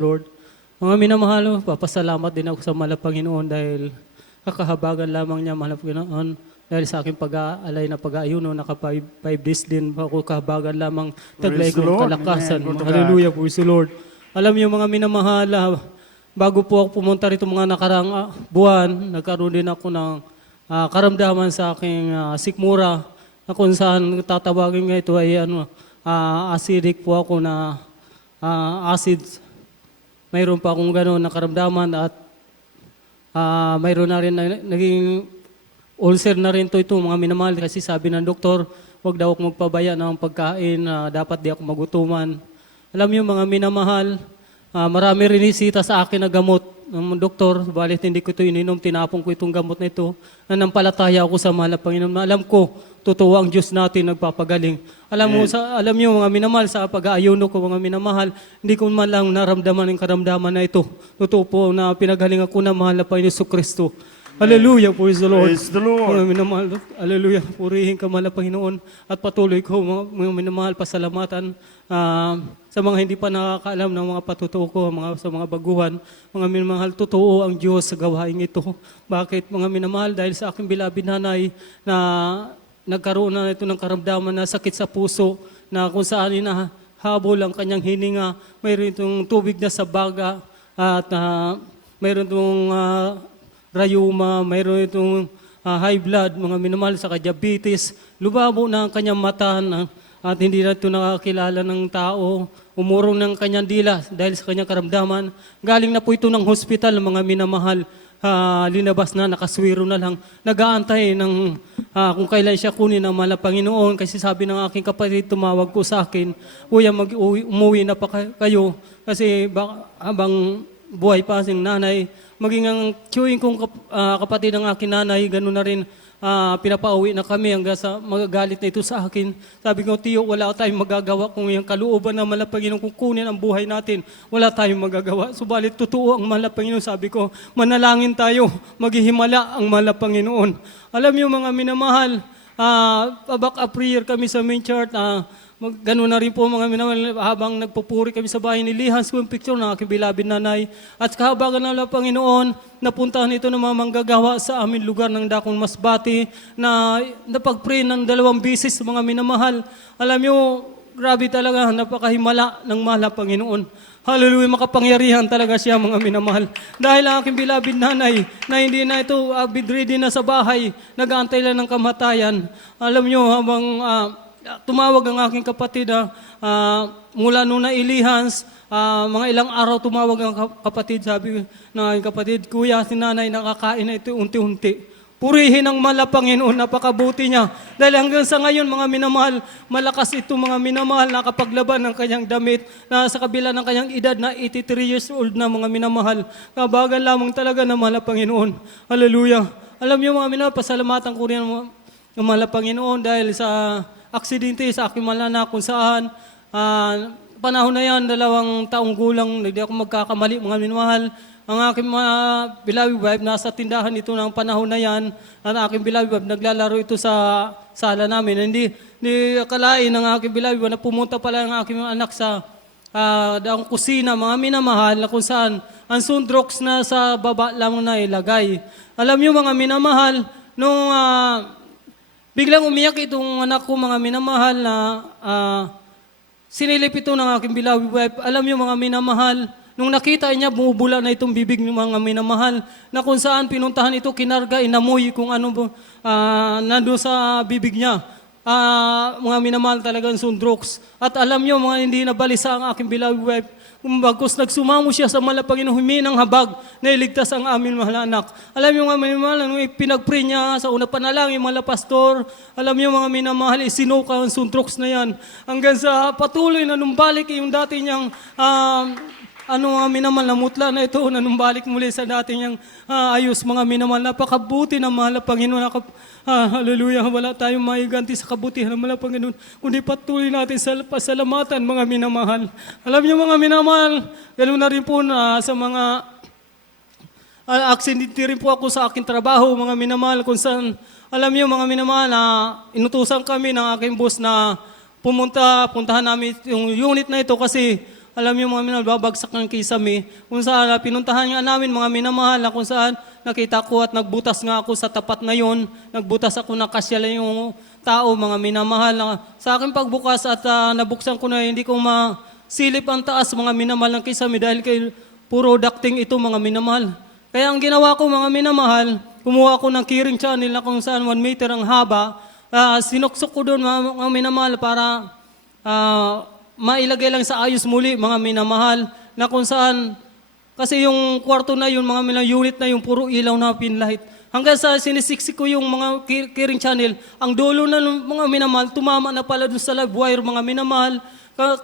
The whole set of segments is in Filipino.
Lord. Mga minamahal, papasalamat din ako sa mahal na Panginoon dahil kakahabagan lamang niya, mahal na Panginoon, dahil sa aking pag-aalay na pag-aayuno, naka 5 days din ako kahabagan lamang taglay Praise the kong Lord. kalakasan. Amen. Hallelujah, praise the Lord. Alam niyo mga minamahal, bago po ako pumunta rito mga nakarang buwan, nagkaroon din ako ng karamdaman sa aking sikmura, na kung saan tatawagin nga ito ay acidic po ako na acid. Mayroon pa akong gano'n na karamdaman at mayroon na rin naging ulcer na rin ito mga minamahal kasi sabi ng doktor, huwag daw ako magpabaya ng pagkain, dapat di ako magutuman. Alam niyo mga minamahal, marami rin isita sa akin na gamot ng doktor, balit hindi ko ito ininom, tinapon ko itong gamot na ito, nanampalataya ako sa mahal na Panginoon. Alam ko, totoo ang Diyos natin nagpapagaling. Alam niyo mga minamahal, sa pag-aayuno ko mga minamahal, hindi ko man lang naramdaman ang karamdaman na ito. Totoo po na pinagaling ako ng mahal na Panginoon Kristo. Hallelujah, praise the Lord. Praise the Lord. Mga minamahal, hallelujah, purihin ka mahal na Panginoon at patuloy ko mga minamahal pasalamatan sa mga hindi pa nakakaalam ng mga patutuo ko, sa mga baguhan, mga minamahal, totoo ang Diyos sa gawain ito. Bakit mga minamahal? Dahil sa aking bilabid nanay na nagkaroon na ito ng karamdaman na sakit sa puso na kung saan habol ang kanyang hininga, mayroon itong tubig na sa baga at mayroon itong rayuma, mayroon itong high blood, mga minamahal, sa diabetes, lubabo na ang kanyang mata at hindi na ito nakakilala ng tao, umurong ng kanyang dila dahil sa kanyang karamdaman. Galing na po ito ng hospital, mga minamahal, linabas na, nakaswiro na lang, nag-aantay ng kung kailan siya kunin ng mahal na Panginoon kasi sabi ng aking kapatid, tumawag po sa akin, Kuya, umuwi na pa kayo kasi habang buhay pa sing nanay, maging ang tiyuin kong kapatid ng aking nanay, gano'n na rin, pinapauwi na kami hanggang sa magagalit na ito sa akin. Sabi ko, Tiyo, wala tayong magagawa kung yung kalooban ng mahal na Panginoon kung kunin ang buhay natin. Wala tayong magagawa. Subalit, totoo ang mahal na Panginoon. Sabi ko, manalangin tayo, maghihimala ang mahal na Panginoon. Alam niyo mga minamahal, back up prayer kami sa main church, gano'n na rin po mga minamahal, habang nagpupuri kami sa bahay ni Lihans ko yung picture ng aking bilabid nanay. At kahabagan ng Panginoon, napuntahan ito ng mga manggagawa sa aming lugar ng Dakong Masbati na napag-pray ng 2 bisis mga minamahal. Alam nyo, grabe talaga, napakahimala ng mahal na Panginoon. Hallelujah, makapangyarihan talaga siya mga minamahal. Dahil ang aking bilabid nanay na hindi na ito bedridden na sa bahay, nag-aantay lang ng kamatayan. Alam nyo, habang tumawag ang aking kapatid mula nung nailihans, mga ilang araw tumawag ang kapatid, sabi ng aking kapatid, Kuya, si nanay nakakain na ito unti-unti. Purihin ang mahal na Panginoon, napakabuti niya. Dahil hanggang sa ngayon, mga minamahal, malakas ito mga minamahal, nakapaglaban ng kanyang damit, na sa kabila ng kanyang edad na 83 years old na mga minamahal. Kabagan lamang talaga ng mahal na Panginoon. Hallelujah. Alam niyo mga minamahal, pasalamatan ko rin ang mahal na Panginoon dahil sa aksidente sa aking malana kung saan panahon na yan, 2 taong gulang, hindi ako magkakamali mga minamahal. Ang aking mga beloved wife, nasa tindahan ito ng panahon na yan. Ang aking beloved wife, naglalaro ito sa sala namin. Hindi akalain ng aking beloved wife na pumunta pala ng aking anak sa daang kusina, mga minamahal, na kung saan ang sundrox na sa baba lang na ilagay. Alam niyo mga minamahal, nung biglang umiyak itong anak ko mga minamahal na sinilip ito ng aking beloved wife. Alam niyo mga minamahal, nung nakita niya, bumubula na itong bibig ng mga minamahal, na kung saan pinuntahan ito, kinarga, inamoy kung ano nandun sa bibig niya. Mga minamahal talagang sundrox. At alam niyo, mga hindi nabalisa ang aking beloved wife, bagkus nagsumamo siya sa mahal na Panginoon, humingi ng habag na iligtas ang aming mahal na anak. Alam niyo mga minamahal, nung pinag-pray niya sa una panalangin, mahal na pastor, alam niyo mga minamahal, isinuka ang sundrox na yan. Hanggang sa patuloy na numbalik yung dati niyang minamahal na mutla na ito, nanumbalik muli sa dati niyang ayos mga minamahal. Napakabuti ng mahal na Panginoon. Hallelujah, wala tayong maiganti sa kabutihan ng mahal na Panginoon, kundi patuloy natin sa pasalamatan mga minamahal. Alam niyo mga minamahal, ganoon na rin po na sa mga aksidente rin po ako sa aking trabaho mga minamahal, kung saan, alam niyo mga minamahal, inutusan kami ng aking boss na puntahan namin yung unit na ito kasi Alam niyo mga minamahal, babagsak ng kisame. Kung saan pinuntahan nga namin mga minamahal na kung saan nakita ko at nagbutas nga ako sa tapat na yon. Nagbutas ako na kasya lang yung tao, mga minamahal. Na, sa aking pagbukas at nabuksan ko na hindi ko masilip ang taas mga minamahal ng kisame dahil kay puro ducting ito mga minamahal. Kaya ang ginawa ko mga minamahal, kumuha ako ng keyring channel na kung saan 1 meter ang haba. Sinuksok ko doon mga minamahal para mailagay lang sa ayos muli mga minamahal na kung saan kasi yung kwarto na yun, mga unit na yung puro ilaw na pinlight. Hanggang sa sinisiksik ko yung mga keyring channel, ang dulo na ng mga minamahal, tumama na pala doon sa live wire mga minamahal,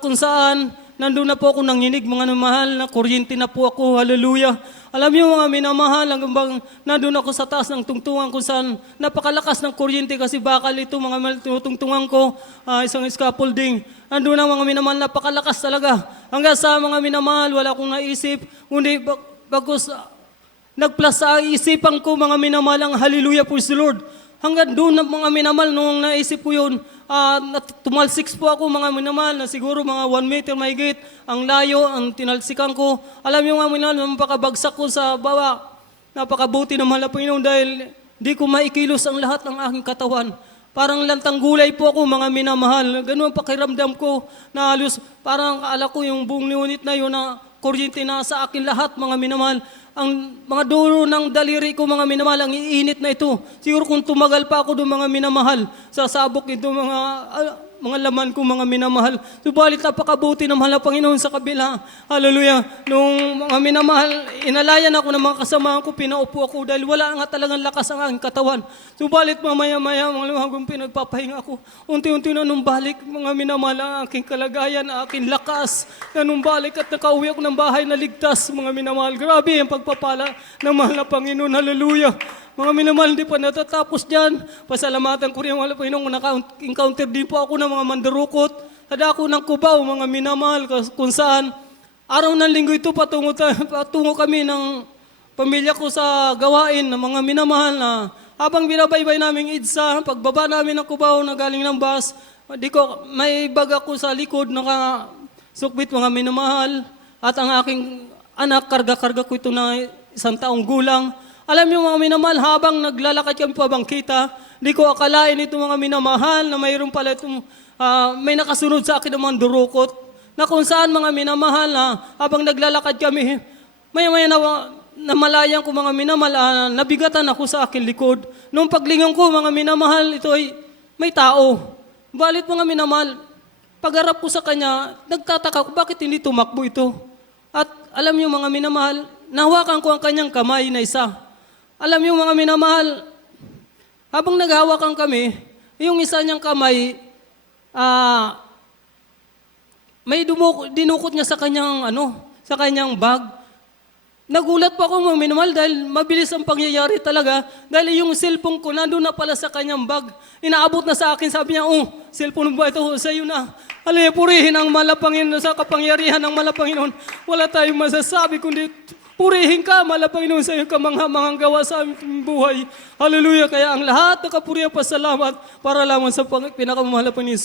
kung saan nandun na po ako nanginig mga minamahal na kuryente na po ako, hallelujah. Alam niyo mga minamahal, hanggang bang nandun ako sa taas ng tungtungan kung saan napakalakas ng kuryente kasi bakal ito mga tinutungtungan ko, isang scaffolding. Nandun na mga minamahal, napakalakas talaga. Hanggang sa mga minamahal, wala akong naisip, kundi bagos nagplus sa isipan ko mga minamahal ang hallelujah, praise the Lord. Hanggang doon mga minamahal, nung naisip ko yun, tumalsik po ako mga minamahal na siguro mga 1 meter mahigit ang layo, ang tinalsikan ko. Alam niyo mga minamahal, napakabagsak ko sa baba. Napakabuti ng mahal na Panginoon dahil di ko maikilos ang lahat ng aking katawan. Parang lantang gulay po ako mga minamahal. Ganun ang pakiramdam ko na halos parang kaala ko yung buong unit na yun na kuryente na sa akin lahat mga minamahal. Ang mga dulo ng daliri ko mga minamahal, ang iinit na ito. Siguro kung tumagal pa ako doon mga minamahal, sasabok ito mga laman ko mga minamahal. Subalit napakabuti ng mahal na Panginoon sa kabila. Hallelujah. Nung mga minamahal, inalayan ako ng mga kasamahan ko, pinaupo ako dahil wala nga talagang lakas ang aking katawan. Subalit mamaya-maya, mga lumahagong pinagpapahinga ako. Unti-unti na nung balik, mga minamahal, ang aking kalagayan, ang aking lakas. Na nung balik at nakauwi ako ng bahay na ligtas, mga minamahal. Grabe ang pagpapala ng mahal na Panginoon. Hallelujah. Mga minamahal, hindi pa natatapos dyan. Pasalamatan ko rin ang mahal na Panginoon. Naka-encounter din po ako ng mga mandarukot. Hadako ng Cubao, mga minamahal, kung saan araw ng linggo ito patungo kami ng pamilya ko sa gawain ng mga minamahal na habang binabaybay namin EDSA, pagbaba namin ng Cubao na galing ng bus, may bag ako sa likod, nakasukbit mga minamahal, at ang aking anak, karga-karga ko ito na 1 taong gulang. Alam niyo mga minamahal, habang naglalakad kami pabangkita, di ko akalain ito mga minamahal na mayroon pala itong may nakasunod sa akin ng mga durukot. Na kung saan mga minamahal na habang naglalakad kami, maya-maya na malayan ko mga minamahal, nabigatan ako sa akin likod. Nung paglingon ko mga minamahal, ito ay may tao. Balit mga minamahal, pagharap ko sa kanya, nagtataka ko bakit hindi tumakbo ito. At alam niyo mga minamahal, nahawakan ko ang kanyang kamay na isa. Alam niyo mga minamahal, habang naghawakan kami, yung isa niyang kamay, may dinukot niya sa kanyang bag. Nagulat po ako mga minamahal dahil mabilis ang pangyayari talaga. Dahil yung cellphone ko nandun na pala sa kanyang bag. Inaabot na sa akin, sabi niya, cellphone mo ba ito? Sa iyo na. Halaya, purihin ang Panginoon sa kapangyarihan ng Panginoon. Wala tayong masasabi kundi purihin ka, Panginoon, sa iyong kamangha-manghang gawa sa aming buhay. Hallelujah. Kaya ang lahat ng kapurihan pasalamat para lamang sa pinakamamahal na Panginoon.